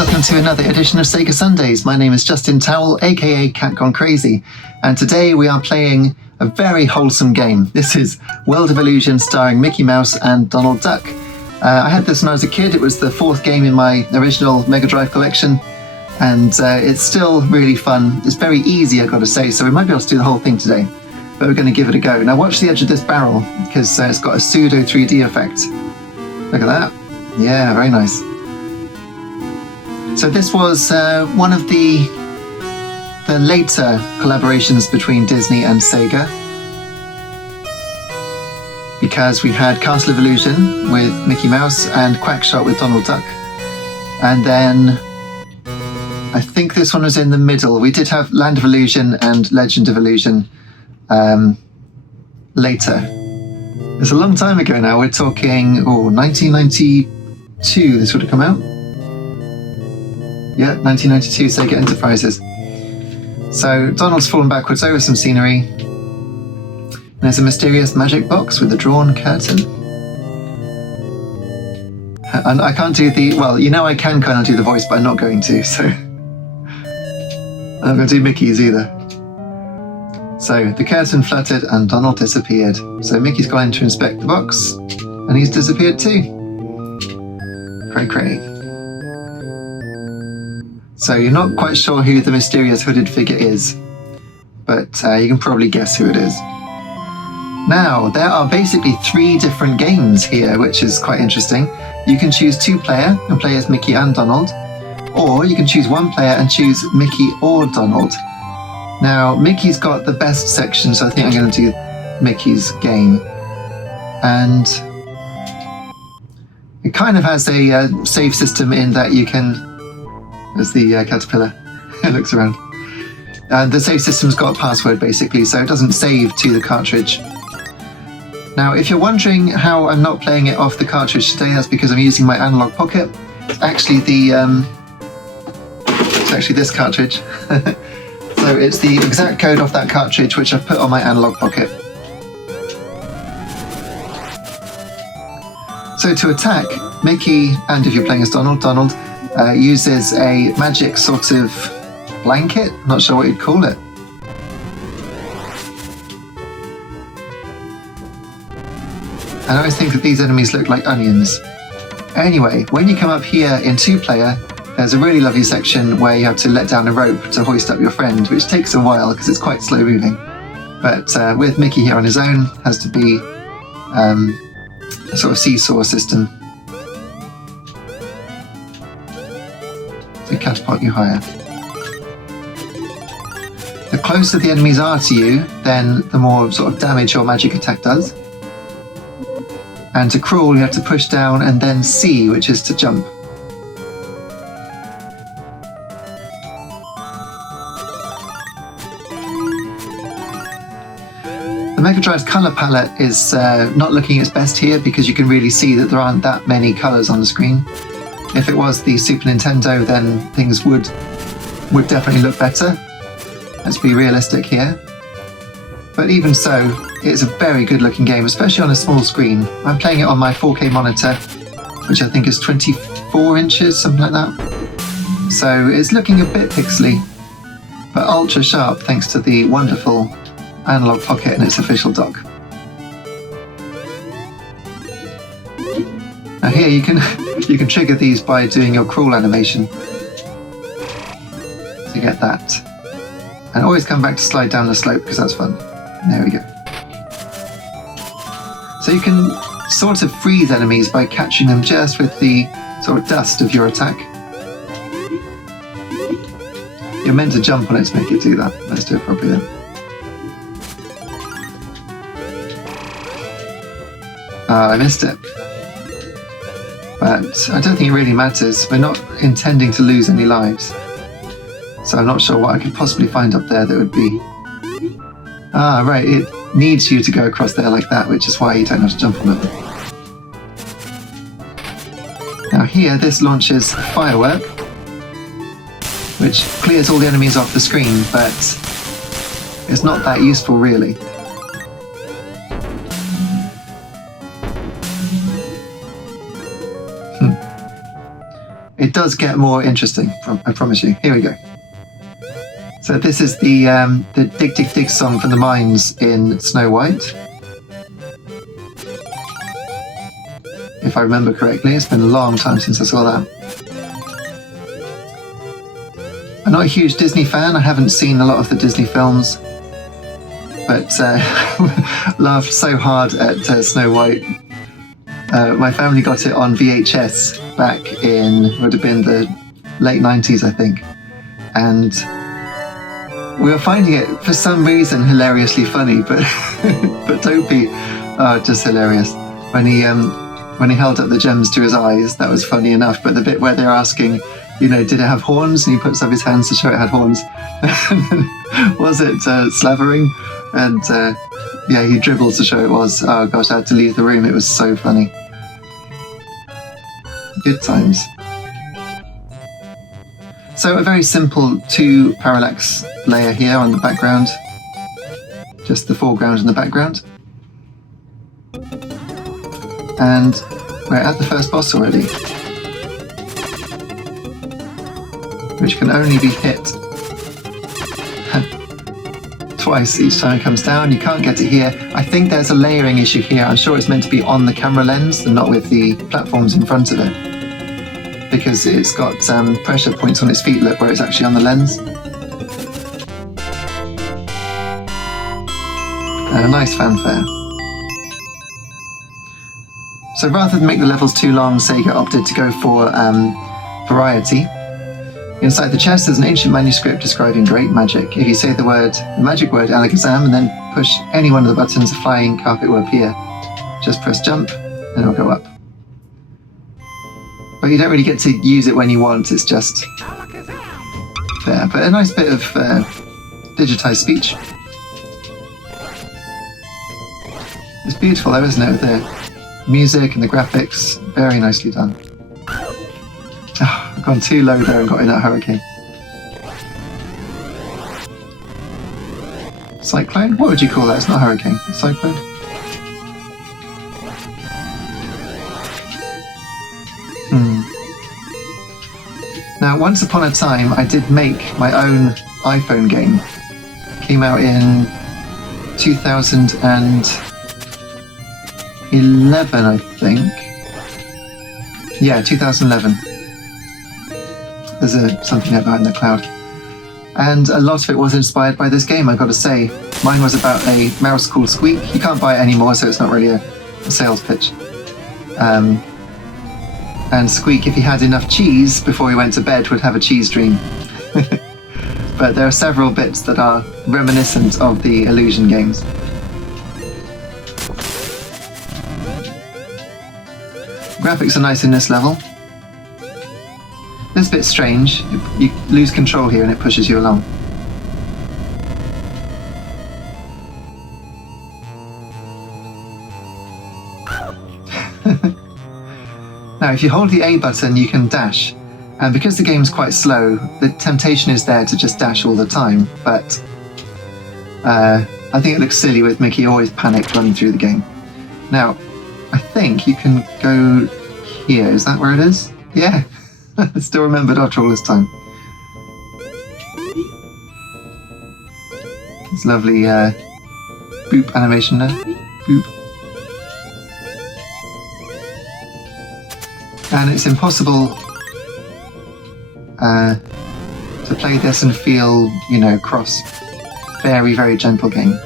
welcome to another edition of Sega Sundays. My name is Justin Towell, aka Cat Gone Crazy, and today we are playing a very wholesome game. This is World of Illusion starring Mickey Mouse and Donald Duck. I had this when I was a kid. It was the fourth game in my original Mega Drive collection, and it's still really fun. It's very easy, I've got to say, so we might be able to do the whole thing today, but we're going to give it a go. Now watch the edge of this barrel, because it's got a pseudo 3D effect. Look at that. Yeah, very nice. So this was one of the later collaborations between Disney and Sega, because we had Castle of Illusion with Mickey Mouse and Quackshot with Donald Duck, and then I think this one was in the middle. We did have Land of Illusion and Legend of Illusion later. It's a long time ago now. We're talking 1992 this would have come out. Yeah, 1992, Sega Enterprises. So Donald's fallen backwards over some scenery. There's a mysterious magic box with a drawn curtain. And I can't do the... Well, you know I can kind of do the voice, but I'm not going to, so... I'm not going to do Mickey's either. So the curtain fluttered and Donald disappeared. So Mickey's gone in to inspect the box, and he's disappeared too. Cray cray. So you're not quite sure who the mysterious hooded figure is, but you can probably guess who it is. Now, there are basically 3 different games here, which is quite interesting. You can choose 2-player and play as Mickey and Donald, or you can choose 1-player and choose Mickey or Donald. Now, Mickey's got the best section, so I think I'm going to do Mickey's game. And it kind of has a save system in that you can... There's the caterpillar. It looks around. The save system's got a password, basically, so it doesn't save to the cartridge. Now, if you're wondering how I'm not playing it off the cartridge today, that's because I'm using my Analogue Pocket. It's actually this cartridge. So it's the exact code off that cartridge which I've put on my Analogue Pocket. So to attack, Mickey, and if you're playing as Donald, uses a magic sort of blanket. I'm not sure what you'd call it. I always think that these enemies look like onions. Anyway, when you come up here in 2-player, there's a really lovely section where you have to let down a rope to hoist up your friend, which takes a while because it's quite slow moving. But with Mickey here on his own, has to be a sort of seesaw system. To catapult you higher. The closer the enemies are to you, then the more sort of damage your magic attack does. And to crawl, you have to push down and then C, which is to jump. The Mega Drive's colour palette is not looking its best here because you can really see that there aren't that many colours on the screen. If it was the Super Nintendo, then things would definitely look better. Let's be realistic here. But even so, it's a very good looking game, especially on a small screen. I'm playing it on my 4K monitor, which I think is 24 inches, something like that. So it's looking a bit pixely, but ultra sharp thanks to the wonderful Analogue Pocket and its official dock. Now here you can trigger these by doing your crawl animation to get that. And always come back to slide down the slope because that's fun. There we go. So you can sort of freeze enemies by catching them just with the sort of dust of your attack. You're meant to jump on it to make it do that. Let's do it properly then. I missed it. But I don't think it really matters. We're not intending to lose any lives. So I'm not sure what I could possibly find up there that would be... Ah, right, it needs you to go across there like that, which is why you don't have to jump on it. Now here, this launches a firework, which clears all the enemies off the screen, but it's not that useful really. It does get more interesting, I promise you. Here we go. So this is the Dig Dig Dig song from the mines in Snow White. If I remember correctly, it's been a long time since I saw that. I'm not a huge Disney fan. I haven't seen a lot of the Disney films, but laughed so hard at Snow White. My family got it on VHS back in, would have been the late 90s, I think. And we were finding it, for some reason, hilariously funny, but but Dopey, just hilarious. When he held up the gems to his eyes, that was funny enough, but the bit where they're asking, did it have horns? And he puts up his hands to show it had horns. Was it slavering? And he dribbles to show it was. Oh gosh, I had to leave the room. It was so funny. Good times. So a very simple 2 parallax layer here on the background. Just the foreground and the background. And we're at the first boss already, which can only be hit twice each time it comes down. You can't get it here. I think there's a layering issue here. I'm sure it's meant to be on the camera lens and not with the platforms in front of it, because it's got pressure points on its feet, look, where it's actually on the lens. A nice fanfare. So rather than make the levels too long, Sega opted to go for variety. Inside the chest there's an ancient manuscript describing great magic. If you say the magic word Alakazam and then push any one of the buttons, a flying carpet will appear. Just press jump and it'll go up. But you don't really get to use it when you want, it's just there. But a nice bit of digitized speech. It's beautiful though, isn't it? The music and the graphics, very nicely done. Oh, I've gone too low there and got in that hurricane. Cyclone? What would you call that? It's not a hurricane. It's cyclone. Now, once upon a time, I did make my own iPhone game. It came out in 2011, I think. Yeah, 2011. There's something there behind the cloud. And a lot of it was inspired by this game, I've got to say. Mine was about a mouse called Squeak. You can't buy it anymore, so it's not really a sales pitch. And Squeak, if he had enough cheese before he went to bed, would have a cheese dream. But there are several bits that are reminiscent of the Illusion games. Graphics are nice in this level. It's a bit strange. You lose control here and it pushes you along. Now, if you hold the A button, you can dash. And because the game's quite slow, the temptation is there to just dash all the time. But I think it looks silly with Mickey always panicked running through the game. Now, I think you can go here. Is that where it is? Yeah. I still remembered after all this time. It's lovely boop animation there. Boop. And it's impossible to play this and feel, cross. Very, very gentle game.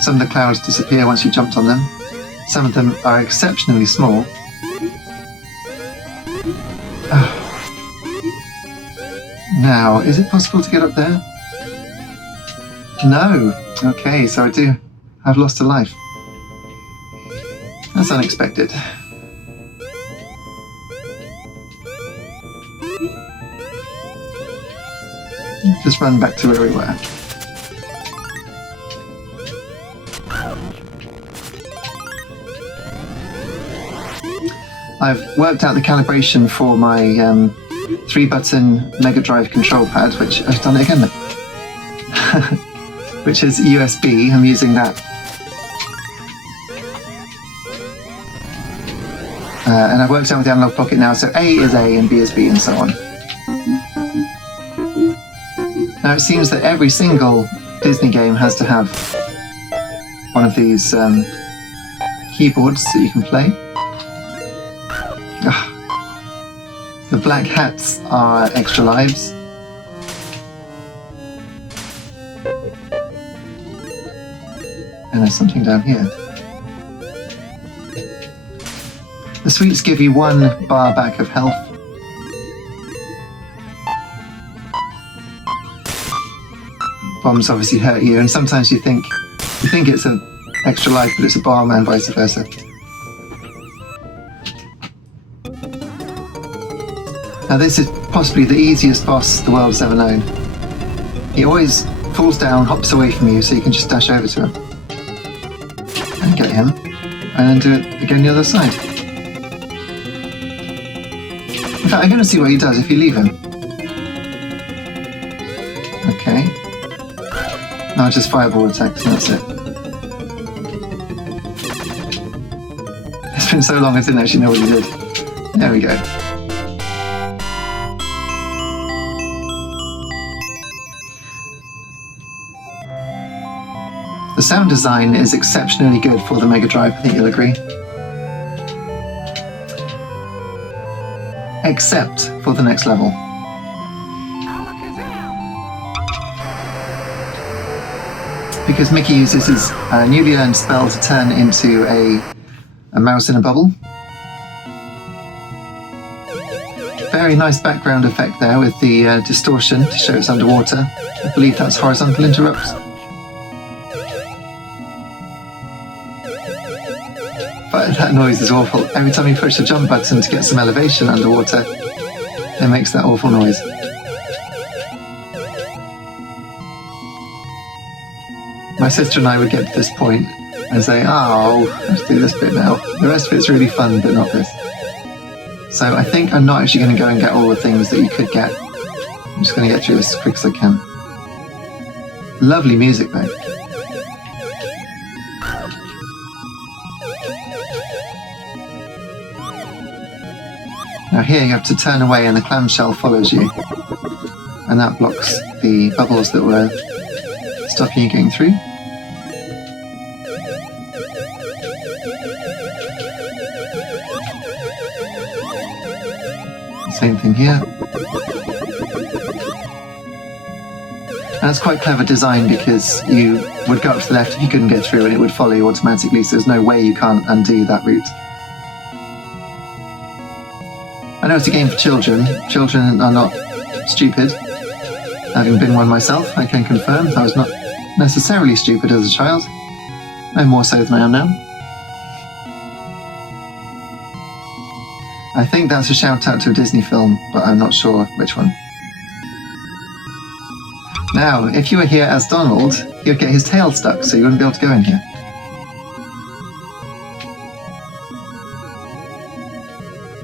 Some of the clouds disappear once you jumped on them. Some of them are exceptionally small. Now, is it possible to get up there? No. Okay, so I've lost a life. That's unexpected. Just run back to where we were. I've worked out the calibration for my 3-button Mega Drive control pad, which I've done it again, which is USB. I'm using that And I've worked out with the Analogue Pocket now, so A is A and B is B and so on. Now it seems that every single Disney game has to have one of these keyboards that you can play. The black hats are extra lives. And there's something down here. The sweets give you 1 bar back of health. Bombs obviously hurt you, and sometimes you think it's an extra life, but it's a bomb, and vice versa. Now this is possibly the easiest boss the world has ever known. He always falls down, hops away from you, so you can just dash over to him. And get him, and then do it again the other side. In fact, I'm going to see what he does if you leave him. Okay. No, just fireball attacks, and that's it. It's been so long I didn't actually know what he did. There we go. The sound design is exceptionally good for the Mega Drive, I think you'll agree. Except for the next level. Because Mickey uses his newly learned spell to turn into a mouse in a bubble. Very nice background effect there with the distortion to show it's underwater. I believe that's horizontal interrupts. But that noise is awful. Every time you push the jump button to get some elevation underwater, it makes that awful noise. My sister and I would get to this point and say, oh, let's do this bit now. The rest of it's really fun, but not this. So I think I'm not actually going to go and get all the things that you could get. I'm just going to get through this as quick as I can. Lovely music though. Now here you have to turn away and the clamshell follows you. And that blocks the bubbles that were stopping you getting through. Same thing here. And that's quite clever design because you would go up to the left if you couldn't get through and it would follow you automatically, so there's no way you can't undo that route. I know it's a game for children. Children are not stupid. Having been one myself, I can confirm I was not necessarily stupid as a child. No more so than I am now. I think that's a shout out to a Disney film, but I'm not sure which one. Now, if you were here as Donald, you'd get his tail stuck, so you wouldn't be able to go in here.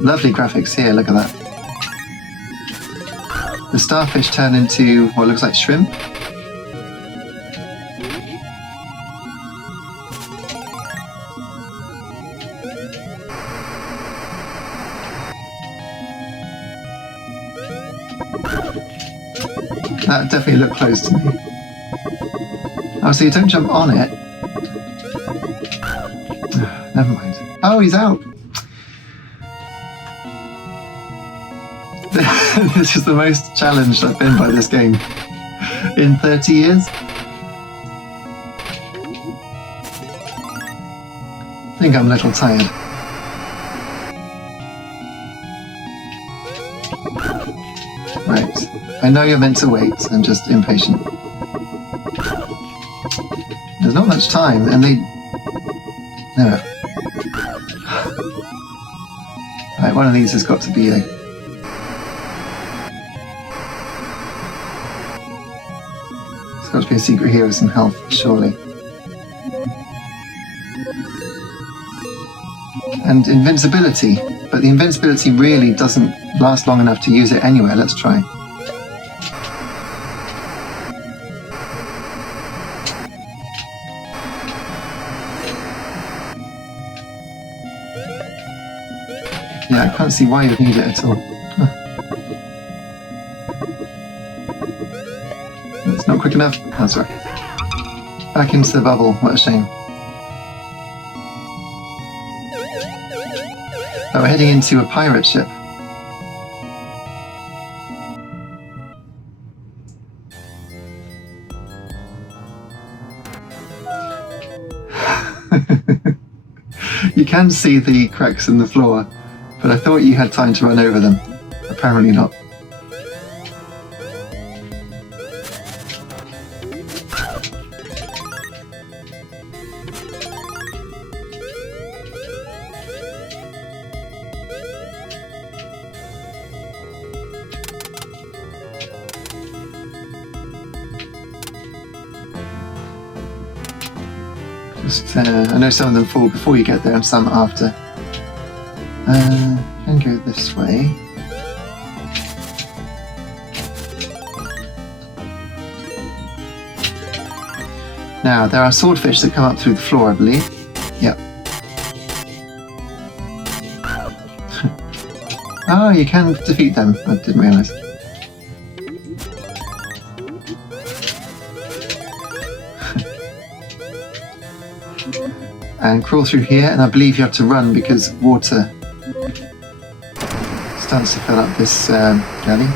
Lovely graphics here, look at that. The starfish turn into what looks like shrimp. That definitely looked close to me. Oh, so you don't jump on it. Never mind. Oh, he's out. This is the most challenged I've been by this game in 30 years. I think I'm a little tired. Right. I know you're meant to wait, I'm just impatient. There's not much time, and they... No. Right, one of these has got to be a... There's got to be a secret here with some health, surely. And invincibility, but the invincibility really doesn't last long enough to use it anyway. Let's try. Yeah, I can't see why you'd need it at all. Huh. It's not quick enough. That's right. Back into the bubble. What a shame. Oh, we're heading into a pirate ship. You can see the cracks in the floor, but I thought you had time to run over them. Apparently not. I know some of them fall before you get there and some after. Can go this way. Now, there are swordfish that come up through the floor, I believe. Yep. Oh, you can defeat them. I didn't realise. And crawl through here, and I believe you have to run because water starts to fill up this galley.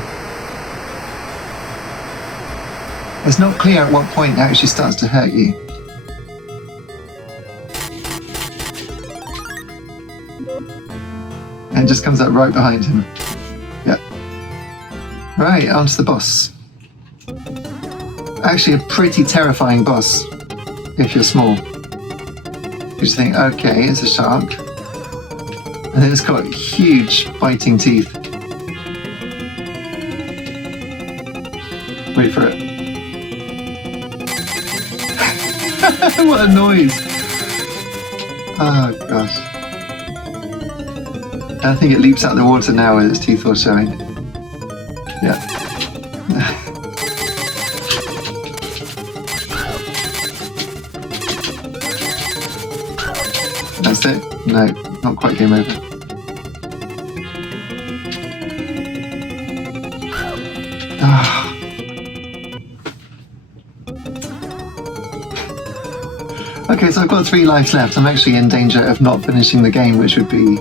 It's not clear at what point it actually starts to hurt you. And it just comes up right behind him. Yep. Right, onto the boss. Actually a pretty terrifying boss, if you're small. You just think, okay, it's a shark. And then it's got huge biting teeth. Wait for it. What a noise! Oh gosh. I think it leaps out of the water now with its teeth all showing. Yeah. That's it? No, not quite game over. Ah. Okay, so I've got 3 lives left. I'm actually in danger of not finishing the game, which would be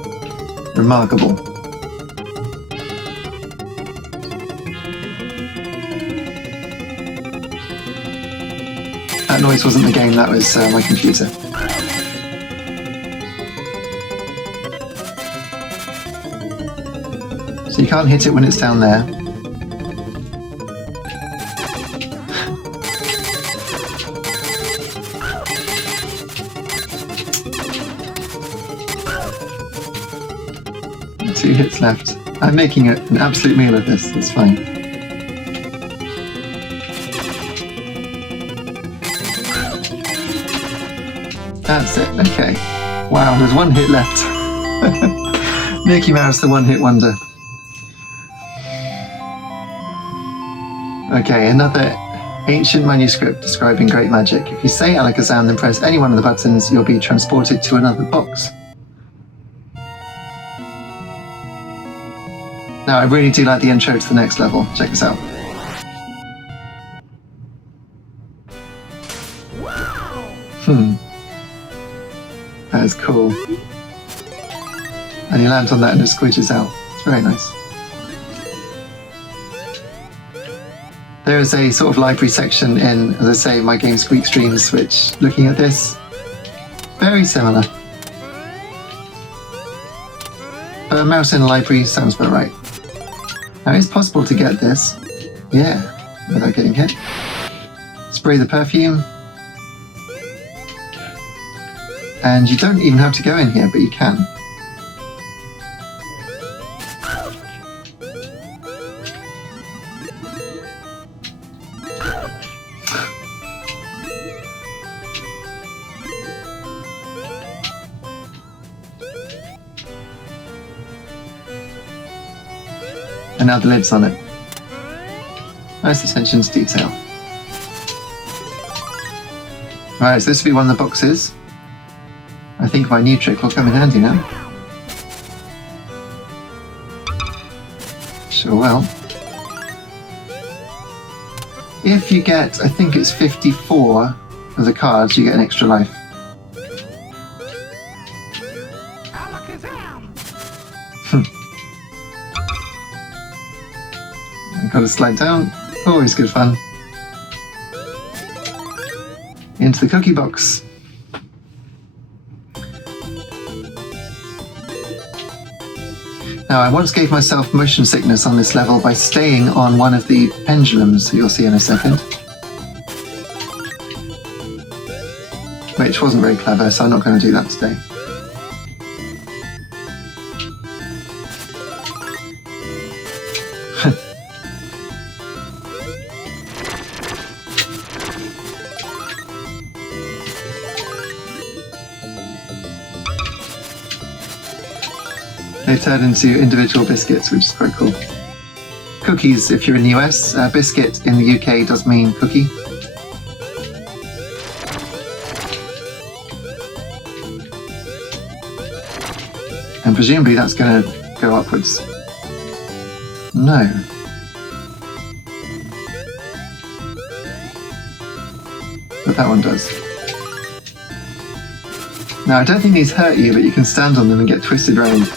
remarkable. That noise wasn't the game, that was my computer. So you can't hit it when it's down there. Two hits left. I'm making an absolute meal of this, it's fine. That's it, okay. Wow, there's 1 hit left. Mickey Mouse, the one-hit wonder. Okay, another ancient manuscript describing great magic. If you say Alakazam, then press any one of the buttons, you'll be transported to another box. Now, I really do like the intro to the next level. Check this out. That is cool. And you land on that and it squidges out. It's very nice. There is a sort of library section in, as I say, my Game Squeak streams, which, looking at this, very similar. But a mouse in a library sounds about right. Now, it's possible to get this, yeah, without getting hit. Spray the perfume. And you don't even have to go in here, but you can. And now the lid's on it. Nice attention to detail. Right, so this will be one of the boxes. I think my new trick will come in handy now. Sure will. If you get, I think it's 54 of the cards, you get an extra life. I've got to slide down. Always good fun. Into the cookie box. Now, I once gave myself motion sickness on this level by staying on one of the pendulums, you'll see in a second. Which wasn't very clever, so I'm not going to do that today. They turn into individual biscuits, which is quite cool. Cookies, if you're in the US, biscuit in the UK does mean cookie. And presumably that's going to go upwards. No. But that one does. Now, I don't think these hurt you, but you can stand on them and get twisted around.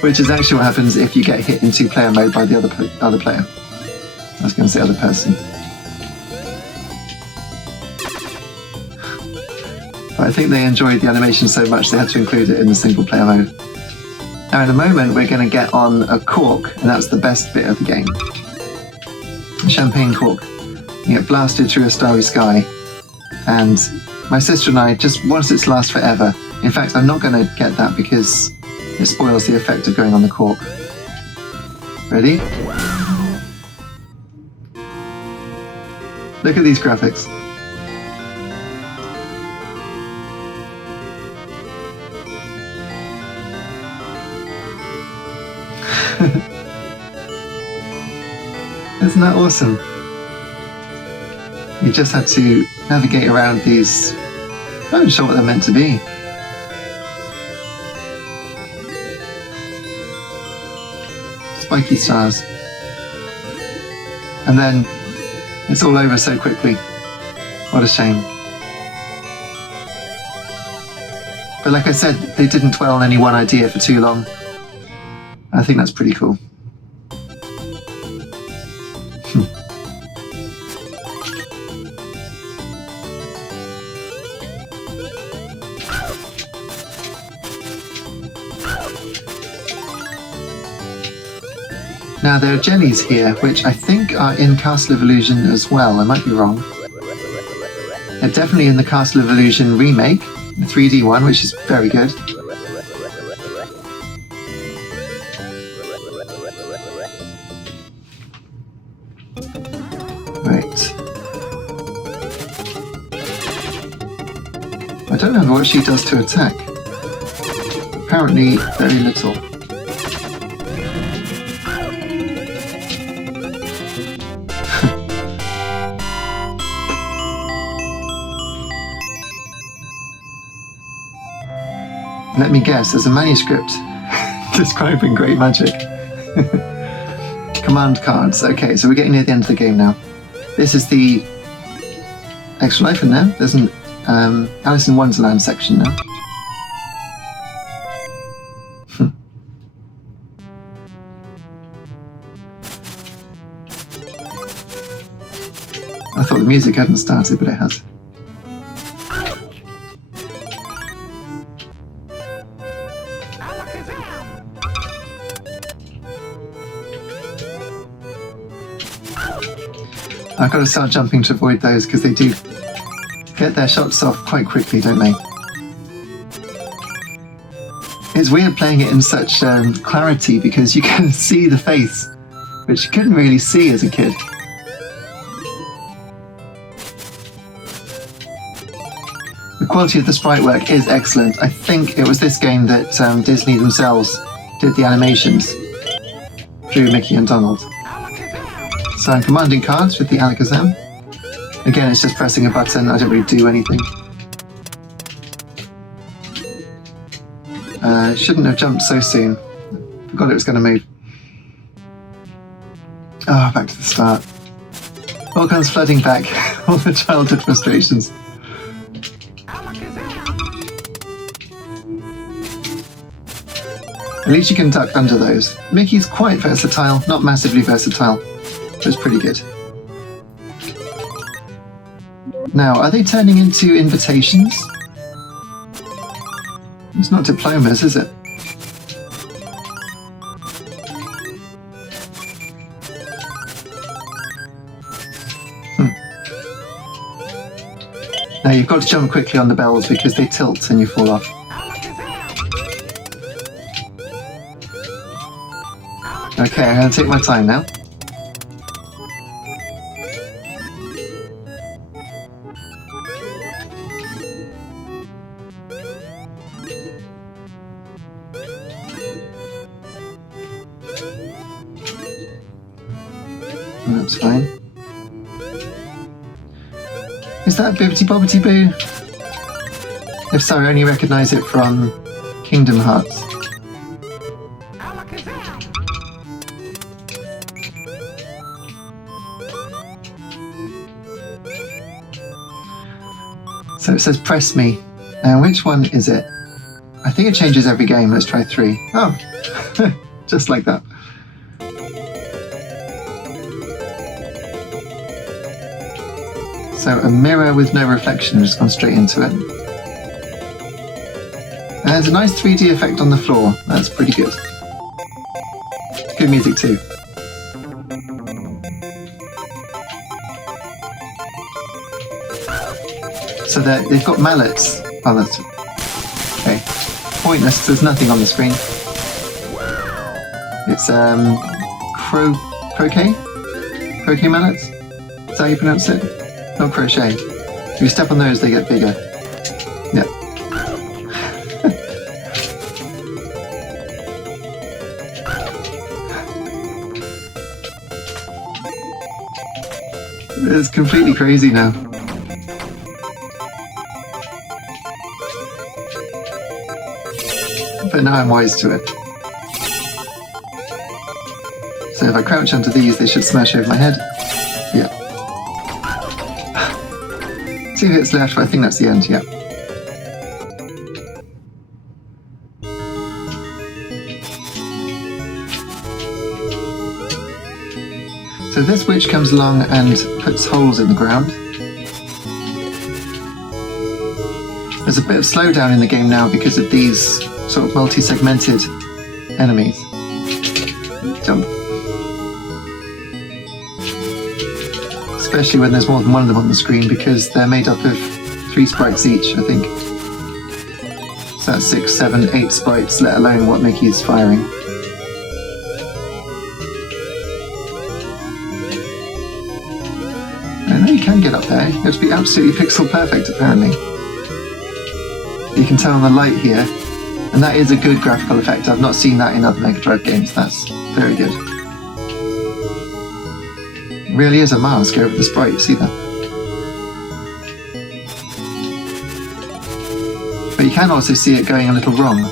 Which is actually what happens if you get hit in two-player mode by the other player. I was going to say other person. But I think they enjoyed the animation so much they had to include it in the single-player mode. Now in a moment we're going to get on a cork, and that's the best bit of the game. A champagne cork. You get blasted through a starry sky, and my sister and I just wanted it to last forever. In fact, I'm not going to get that because it spoils the effect of going on the cork. Ready? Look at these graphics. Isn't that awesome? You just had to navigate around these. I'm not sure what they're meant to be. Spiky stars. And then it's all over so quickly. What a shame. But like I said, they didn't dwell on any one idea for too long. I think that's pretty cool. Now there are jellies here, which I think are in Castle of Illusion as well. I might be wrong. They're definitely in the Castle of Illusion remake, the 3D one, which is very good. Right. I don't remember what she does to attack. Apparently very little. Let me guess, there's a manuscript describing great magic. Command cards. Okay, so we're getting near the end of the game now. This is the extra life in there. There's an Alice in Wonderland section now. I thought the music hadn't started, but it has. I've got to start jumping to avoid those because they do get their shots off quite quickly, don't they? It's weird playing it in such clarity because you can see the face, which you couldn't really see as a kid. The quality of the sprite work is excellent. I think it was this game that Disney themselves did the animations through Mickey and Donald. So I'm commanding cards with the Alakazam. Again, it's just pressing a button, I don't really do anything. Shouldn't have jumped so soon. Forgot it was going to move. Oh, back to the start. All comes flooding back. All the childhood frustrations. At least you can duck under those. Mickey's quite versatile, not massively versatile, but it's pretty good. Now, are they turning into invitations? It's not diplomas, is it? Now you've got to jump quickly on the bells because they tilt and you fall off. Okay, I'm going to take my time now. That's fine. Is that Bibbidi Bobbidi Boo? If so, I only recognise it from Kingdom Hearts. So it says press me. And which one is it? I think it changes every game. Let's try 3. Oh, just like that. So a mirror with no reflection, just gone straight into it. And there's a nice 3D effect on the floor. That's pretty good. Good music too. So they've got mallets. Oh, that's okay. Pointless. There's nothing on the screen. It's croquet mallets. Is that how you pronounce it? Not crochet. If you step on those, they get bigger. Yeah. It's completely crazy now. But now I'm wise to it. So if I crouch under these, they should smash over my head. Yeah. 2 hits left, but I think that's the end, yeah. So this witch comes along and puts holes in the ground. There's a bit of slowdown in the game now because of these sort of multi-segmented enemies. Jump. Especially when there's more than one of them on the screen because they're made up of 3 sprites each, I think. So that's 6, 7, 8 sprites, let alone what Mickey's firing. I know you can get up there. You have to be absolutely pixel perfect, apparently. You can tell on the light here, and that is a good graphical effect. I've not seen that in other Mega Drive games. That's very good. It really is a mask over the sprite, you see that? But you can also see it going a little wrong.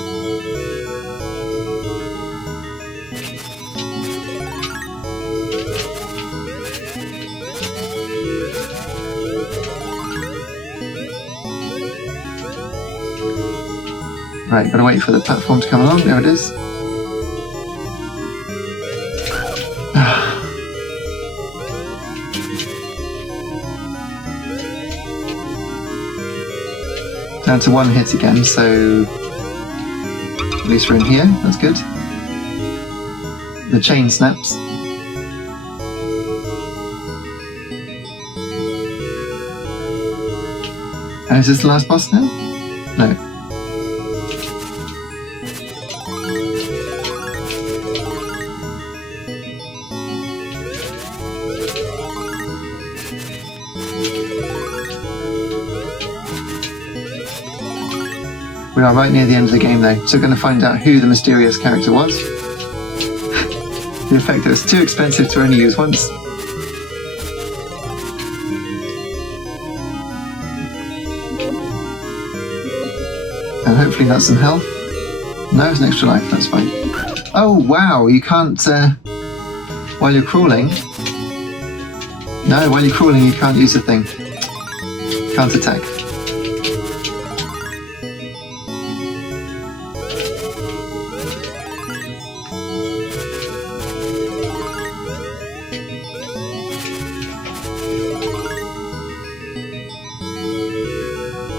Right, gotta wait for the platform to come along. There it is. Down to 1 hit again, so at least we're in here. That's good. The chain snaps. And is this the last boss now? No. We are right near the end of the game though, so we're going to find out who the mysterious character was. The effect that was too expensive to only use once. And hopefully that's some health. No, it's an extra life, that's fine. Oh wow, you can't While you're crawling... No, while you're crawling you can't use the thing. Can't attack.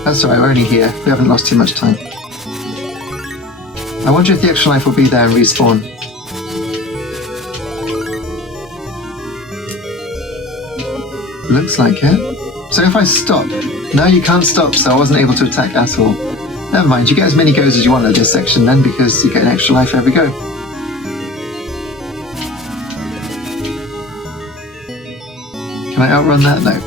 That's alright, we're only here. We haven't lost too much time. I wonder if the extra life will be there and respawn. Looks like it. So if I stop... No, you can't stop, so I wasn't able to attack at all. Never mind, you get as many goes as you want at this section then, because you get an extra life for every go. Can I outrun that? No.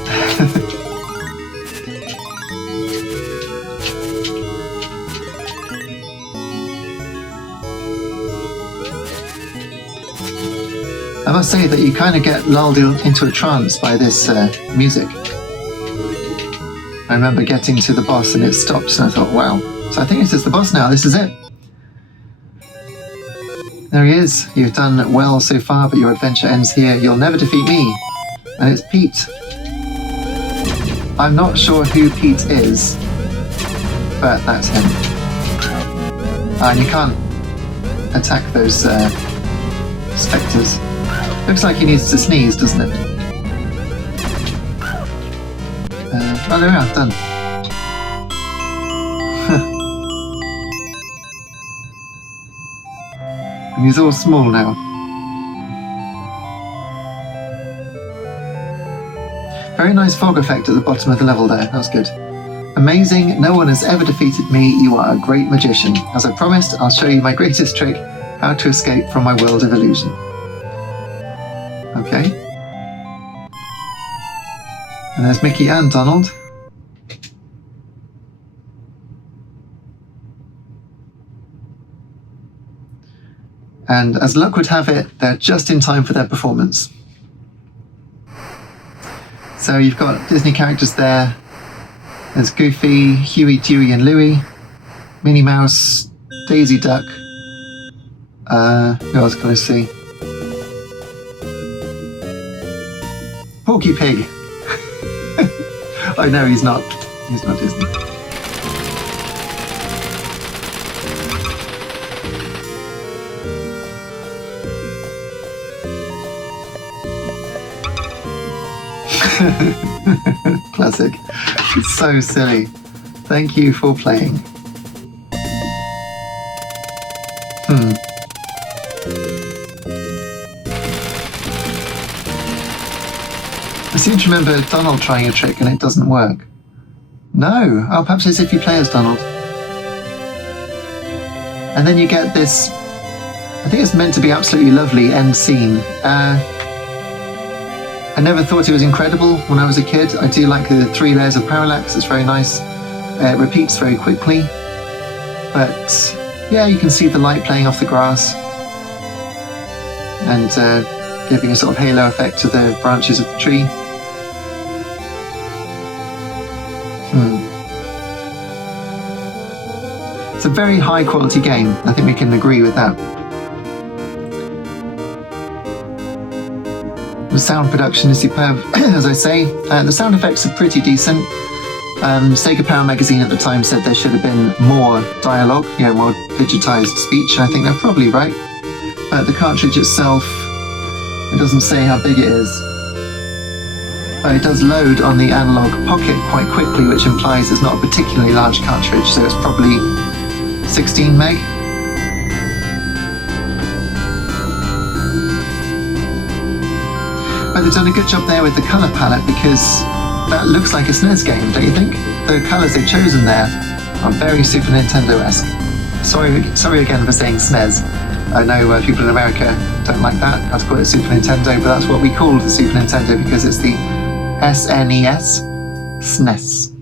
I must say that you kind of get lulled into a trance by this music. I remember getting to the boss and it stops and I thought, wow. So I think this is the boss now, this is it. There he is. You've done well so far, but your adventure ends here. You'll never defeat me. And it's Pete. I'm not sure who Pete is, but that's him. And you can't attack those spectres. Looks like he needs to sneeze, doesn't it? Oh, there we are, done. And he's all small now. Very nice fog effect at the bottom of the level there, that was good. Amazing, no one has ever defeated me, you are a great magician. As I promised, I'll show you my greatest trick, how to escape from my world of illusion. Okay. And there's Mickey and Donald. And as luck would have it, they're just in time for their performance. So you've got Disney characters there. There's Goofy, Huey, Dewey and Louie, Minnie Mouse, Daisy Duck. Who else can I see? Porky Pig. I know he's not Disney. Classic. It's so silly. Thank you for playing. I seem to remember Donald trying a trick and it doesn't work. No! Oh, perhaps it's if you play as Donald. And then you get this... I think it's meant to be absolutely lovely end scene. I never thought it was incredible when I was a kid. I do like the 3 layers of parallax, it's very nice. It repeats very quickly. But yeah, you can see the light playing off the grass and giving a sort of halo effect to the branches of the tree. It's a very high quality game. I think we can agree with that. The sound production is superb, as I say. The sound effects are pretty decent. Sega Power magazine at the time said there should have been more dialogue, more digitized speech, and I think they're probably right. But the cartridge itself, it doesn't say how big it is. But it does load on the Analogue Pocket quite quickly, which implies it's not a particularly large cartridge, so it's probably 16 meg. But they've done a good job there with the colour palette, because that looks like a SNES game, don't you think? The colours they've chosen there are very Super Nintendo-esque. Sorry again for saying SNES. I know people in America don't like that. I'd call it Super Nintendo, but that's what we call the Super Nintendo because it's the SNES. SNES.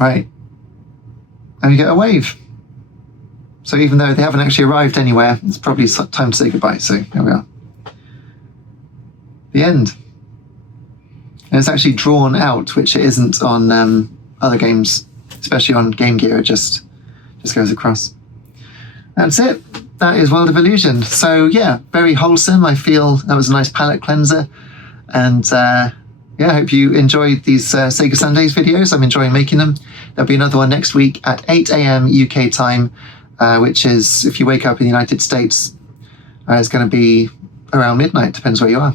Right. And you get a wave. So even though they haven't actually arrived anywhere, it's probably time to say goodbye. So here we are. The end. And it's actually drawn out, which it isn't on other games, especially on Game Gear. It just goes across. That's it. that is World of Illusion. So yeah, very wholesome. I feel that was a nice palate cleanser. And yeah, I hope you enjoyed these Sega Sundays videos. I'm enjoying making them. There'll be another one next week at 8 a.m. UK time, which is, if you wake up in the United States, it's going to be around midnight, depends where you are.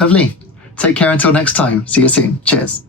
Lovely. Take care until next time. See you soon. Cheers.